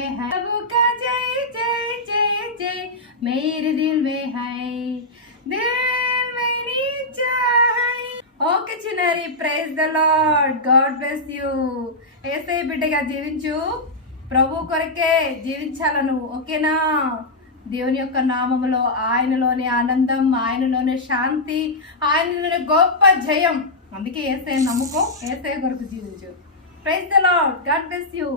में है प्रभु का जय जय जय जय मेरे दिल में है दिल में नीचा है ఓకే చిన్నారి praise the lord God bless you Yesayya బిడ్డగా జీవించు ప్రభు కొరకే జీవించాలను ఓకేనా దేవుని యొక్క నామములో ఆయనలోని ఆనందం ఆయనలోని శాంతి ఆయనలోని గొప్ప జయం అందుకే యేసయ్య నమ్ముకో యేసయ్య కొరకు జీవించు praise the lord God bless you